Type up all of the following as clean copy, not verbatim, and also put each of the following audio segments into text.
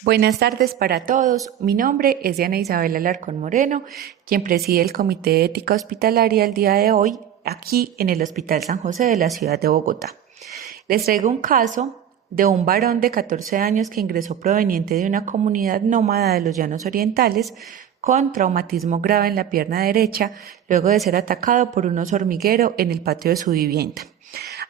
Buenas tardes para todos. Mi nombre es Diana Isabel Alarcón Moreno, quien preside el Comité de Ética Hospitalaria el día de hoy aquí en el Hospital San José de la ciudad de Bogotá. Les traigo un caso de un varón de 14 años que ingresó proveniente de una comunidad nómada de los Llanos Orientales con traumatismo grave en la pierna derecha luego de ser atacado por un oso hormiguero en el patio de su vivienda.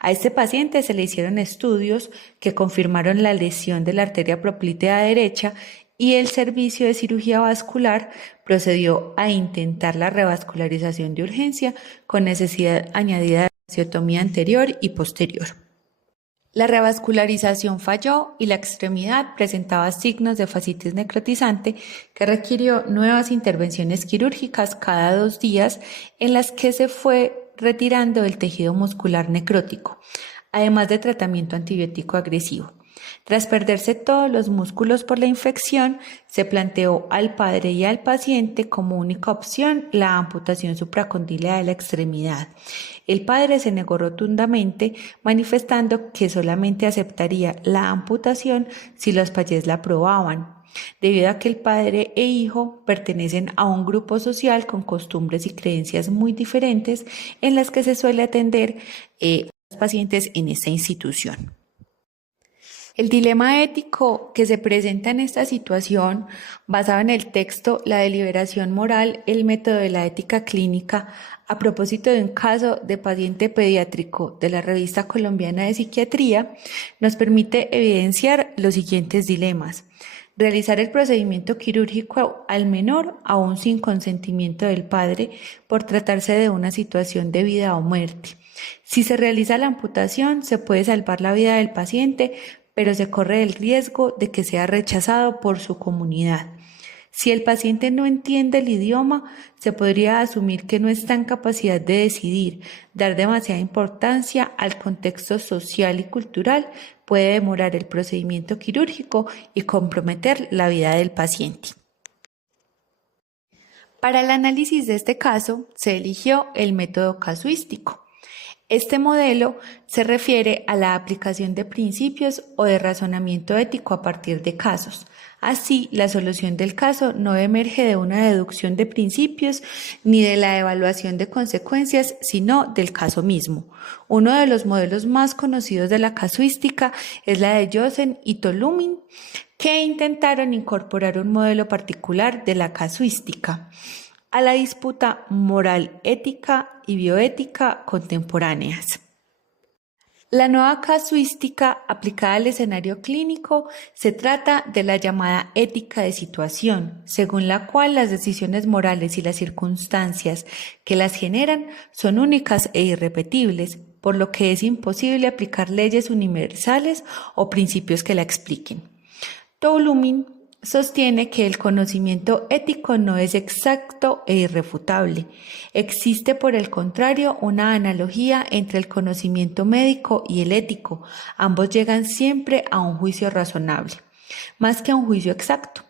A este paciente se le hicieron estudios que confirmaron la lesión de la arteria proplítea derecha y el servicio de cirugía vascular procedió a intentar la revascularización de urgencia con necesidad añadida de fasciotomía anterior y posterior. La revascularización falló y la extremidad presentaba signos de fascitis necrotizante que requirió nuevas intervenciones quirúrgicas cada 2 días en las que se fue retirando el tejido muscular necrótico, además de tratamiento antibiótico agresivo. Tras perderse todos los músculos por la infección, se planteó al padre y al paciente como única opción la amputación supracondílea de la extremidad. El padre se negó rotundamente, manifestando que solamente aceptaría la amputación si los payés la aprobaban, debido a que el padre e hijo pertenecen a un grupo social con costumbres y creencias muy diferentes en las que se suele atender a los pacientes en esta institución. El dilema ético que se presenta en esta situación, basado en el texto La deliberación moral, el método de la ética clínica, a propósito de un caso de paciente pediátrico de la Revista Colombiana de Psiquiatría, nos permite evidenciar los siguientes dilemas. Realizar el procedimiento quirúrgico al menor aún sin consentimiento del padre por tratarse de una situación de vida o muerte. Si se realiza la amputación, se puede salvar la vida del paciente, pero se corre el riesgo de que sea rechazado por su comunidad. Si el paciente no entiende el idioma, se podría asumir que no está en capacidad de decidir. Dar demasiada importancia al contexto social y cultural puede demorar el procedimiento quirúrgico y comprometer la vida del paciente. Para el análisis de este caso, se eligió el método casuístico. Este modelo se refiere a la aplicación de principios o de razonamiento ético a partir de casos. Así, la solución del caso no emerge de una deducción de principios ni de la evaluación de consecuencias, sino del caso mismo. Uno de los modelos más conocidos de la casuística es la de Josen y Tolumin, que intentaron incorporar un modelo particular de la casuística a la disputa moral, ética y bioética contemporáneas. La nueva casuística aplicada al escenario clínico se trata de la llamada ética de situación, según la cual las decisiones morales y las circunstancias que las generan son únicas e irrepetibles, por lo que es imposible aplicar leyes universales o principios que la expliquen. Tolumin sostiene que el conocimiento ético no es exacto e irrefutable. Existe, por el contrario, una analogía entre el conocimiento médico y el ético. Ambos llegan siempre a un juicio razonable, más que a un juicio exacto.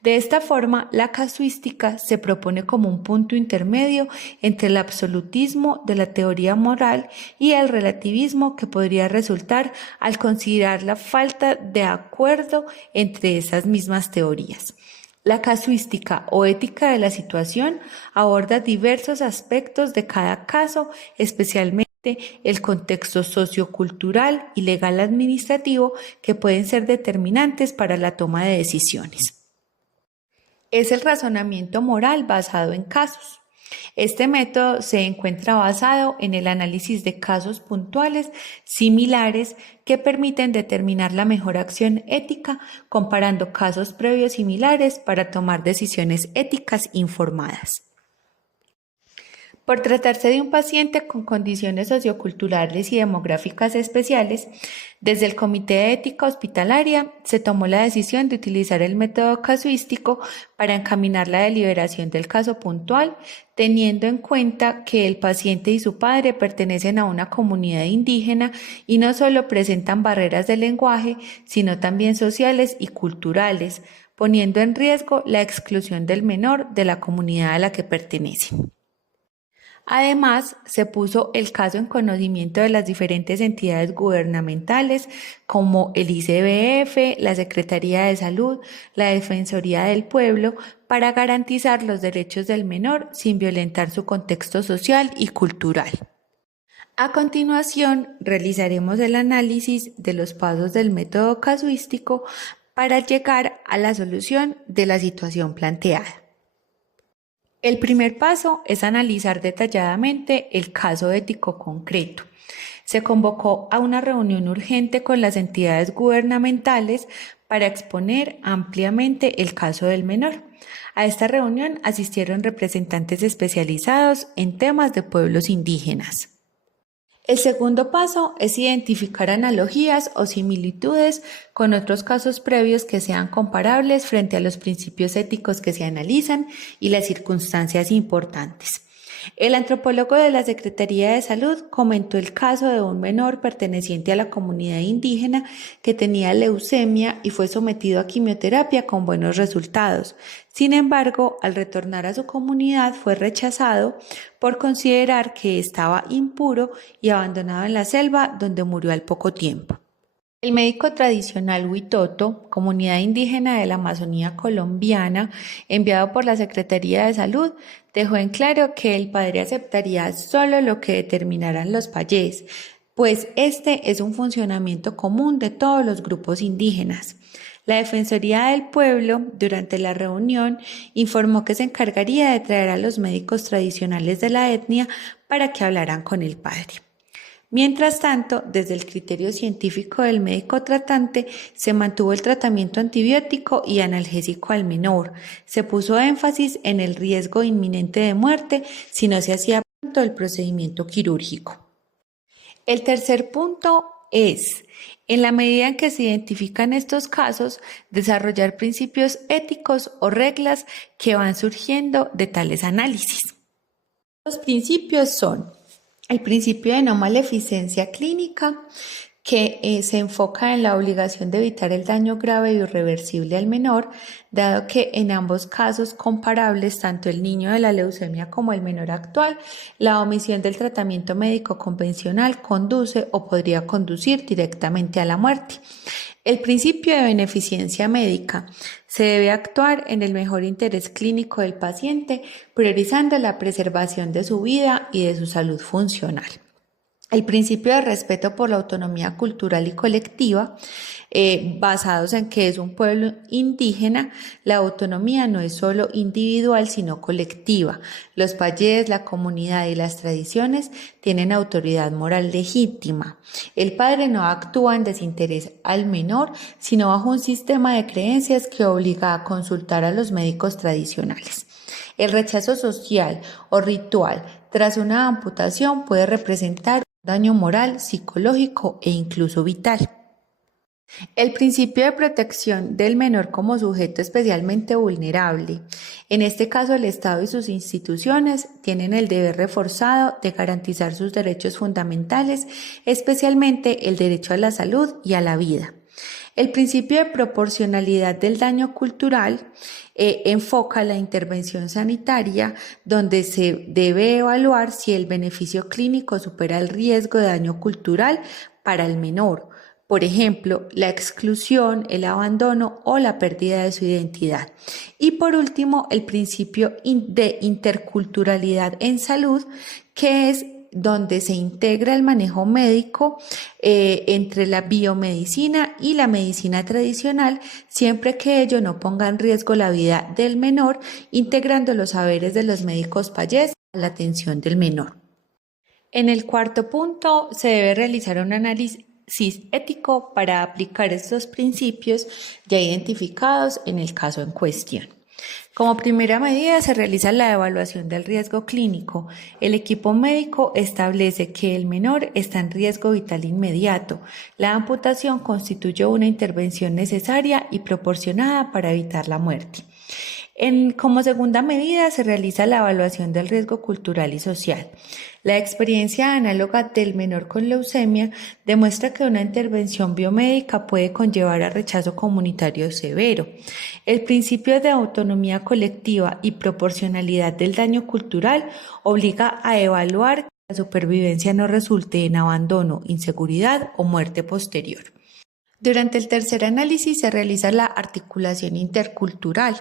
De esta forma, la casuística se propone como un punto intermedio entre el absolutismo de la teoría moral y el relativismo que podría resultar al considerar la falta de acuerdo entre esas mismas teorías. La casuística o ética de la situación aborda diversos aspectos de cada caso, especialmente el contexto sociocultural y legal administrativo que pueden ser determinantes para la toma de decisiones. Es el razonamiento moral basado en casos. Este método se encuentra basado en el análisis de casos puntuales similares que permiten determinar la mejor acción ética comparando casos previos similares para tomar decisiones éticas informadas. Por tratarse de un paciente con condiciones socioculturales y demográficas especiales, desde el Comité de Ética Hospitalaria se tomó la decisión de utilizar el método casuístico para encaminar la deliberación del caso puntual, teniendo en cuenta que el paciente y su padre pertenecen a una comunidad indígena y no solo presentan barreras de lenguaje, sino también sociales y culturales, poniendo en riesgo la exclusión del menor de la comunidad a la que pertenece. Además, se puso el caso en conocimiento de las diferentes entidades gubernamentales como el ICBF, la Secretaría de Salud, la Defensoría del Pueblo, para garantizar los derechos del menor sin violentar su contexto social y cultural. A continuación, realizaremos el análisis de los pasos del método casuístico para llegar a la solución de la situación planteada. El primer paso es analizar detalladamente el caso ético concreto. Se convocó a una reunión urgente con las entidades gubernamentales para exponer ampliamente el caso del menor. A esta reunión asistieron representantes especializados en temas de pueblos indígenas. El segundo paso es identificar analogías o similitudes con otros casos previos que sean comparables frente a los principios éticos que se analizan y las circunstancias importantes. El antropólogo de la Secretaría de Salud comentó el caso de un menor perteneciente a la comunidad indígena que tenía leucemia y fue sometido a quimioterapia con buenos resultados. Sin embargo, al retornar a su comunidad fue rechazado por considerar que estaba impuro y abandonado en la selva, donde murió al poco tiempo. El médico tradicional Huitoto, comunidad indígena de la Amazonía colombiana, enviado por la Secretaría de Salud, dejó en claro que el padre aceptaría solo lo que determinaran los payés, pues este es un funcionamiento común de todos los grupos indígenas. La Defensoría del Pueblo, durante la reunión, informó que se encargaría de traer a los médicos tradicionales de la etnia para que hablaran con el padre. Mientras tanto, desde el criterio científico del médico tratante, se mantuvo el tratamiento antibiótico y analgésico al menor. Se puso énfasis en el riesgo inminente de muerte si no se hacía pronto el procedimiento quirúrgico. El tercer punto es, en la medida en que se identifican estos casos, desarrollar principios éticos o reglas que van surgiendo de tales análisis. Los principios son el principio de no maleficencia clínica, que se enfoca en la obligación de evitar el daño grave y irreversible al menor, dado que en ambos casos comparables, tanto el niño de la leucemia como el menor actual, la omisión del tratamiento médico convencional conduce o podría conducir directamente a la muerte. El principio de beneficencia médica. Se debe actuar en el mejor interés clínico del paciente, priorizando la preservación de su vida y de su salud funcional. El principio de respeto por la autonomía cultural y colectiva, basados en que es un pueblo indígena, la autonomía no es solo individual sino colectiva. Los payés, la comunidad y las tradiciones tienen autoridad moral legítima. El padre no actúa en desinterés al menor, sino bajo un sistema de creencias que obliga a consultar a los médicos tradicionales. El rechazo social o ritual tras una amputación puede representar daño moral, psicológico e incluso vital. El principio de protección del menor como sujeto especialmente vulnerable. En este caso, el Estado y sus instituciones tienen el deber reforzado de garantizar sus derechos fundamentales, especialmente el derecho a la salud y a la vida. El principio de proporcionalidad del daño cultural enfoca la intervención sanitaria, donde se debe evaluar si el beneficio clínico supera el riesgo de daño cultural para el menor. Por ejemplo, la exclusión, el abandono o la pérdida de su identidad. Y por último, el principio de interculturalidad en salud, que es donde se integra el manejo médico entre la biomedicina y la medicina tradicional, siempre que ello no ponga en riesgo la vida del menor, integrando los saberes de los médicos payés a la atención del menor. En el cuarto punto, se debe realizar un análisis ético para aplicar estos principios ya identificados en el caso en cuestión. Como primera medida se realiza la evaluación del riesgo clínico. El equipo médico establece que el menor está en riesgo vital inmediato. La amputación constituye una intervención necesaria y proporcionada para evitar la muerte. Como segunda medida se realiza la evaluación del riesgo cultural y social. La experiencia análoga del menor con leucemia demuestra que una intervención biomédica puede conllevar a rechazo comunitario severo. El principio de autonomía colectiva y proporcionalidad del daño cultural obliga a evaluar que la supervivencia no resulte en abandono, inseguridad o muerte posterior. Durante el tercer análisis se realiza la articulación intercultural,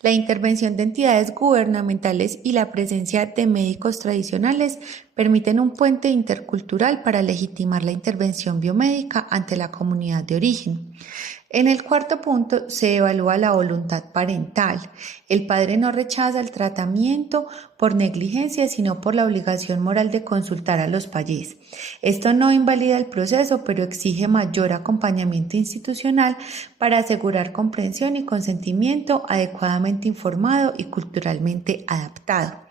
la intervención de entidades gubernamentales y la presencia de médicos tradicionales permiten un puente intercultural para legitimar la intervención biomédica ante la comunidad de origen. En el cuarto punto se evalúa la voluntad parental. El padre no rechaza el tratamiento por negligencia, sino por la obligación moral de consultar a los payés. Esto no invalida el proceso, pero exige mayor acompañamiento institucional para asegurar comprensión y consentimiento adecuadamente informado y culturalmente adaptado.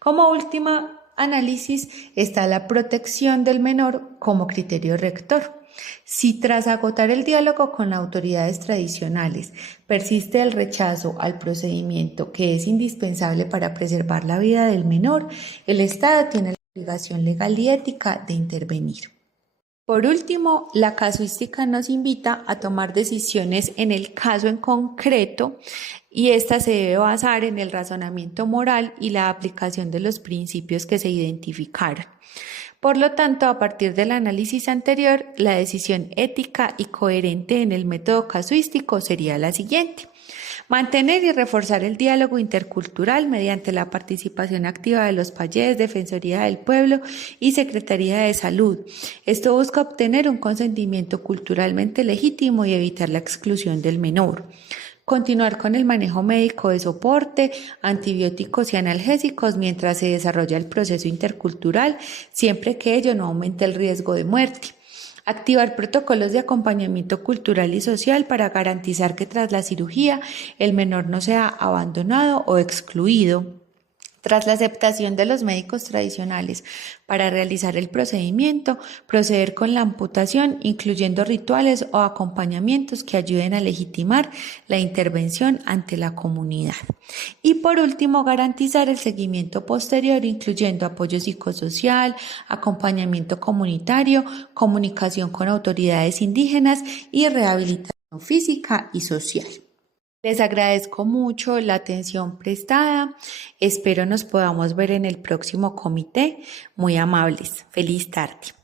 Como última análisis está la protección del menor como criterio rector. Si tras agotar el diálogo con las autoridades tradicionales persiste el rechazo al procedimiento que es indispensable para preservar la vida del menor, el Estado tiene la obligación legal y ética de intervenir. Por último, la casuística nos invita a tomar decisiones en el caso en concreto y esta se debe basar en el razonamiento moral y la aplicación de los principios que se identificaron. Por lo tanto, a partir del análisis anterior, la decisión ética y coherente en el método casuístico sería la siguiente: mantener y reforzar el diálogo intercultural mediante la participación activa de los payés, Defensoría del Pueblo y Secretaría de Salud. Esto busca obtener un consentimiento culturalmente legítimo y evitar la exclusión del menor. Continuar con el manejo médico de soporte, antibióticos y analgésicos mientras se desarrolla el proceso intercultural, siempre que ello no aumente el riesgo de muerte. Activar protocolos de acompañamiento cultural y social para garantizar que tras la cirugía el menor no sea abandonado o excluido. Tras la aceptación de los médicos tradicionales para realizar el procedimiento, proceder con la amputación, incluyendo rituales o acompañamientos que ayuden a legitimar la intervención ante la comunidad. Y por último, garantizar el seguimiento posterior, incluyendo apoyo psicosocial, acompañamiento comunitario, comunicación con autoridades indígenas y rehabilitación física y social. Les agradezco mucho la atención prestada. Espero nos podamos ver en el próximo comité. Muy amables. Feliz tarde.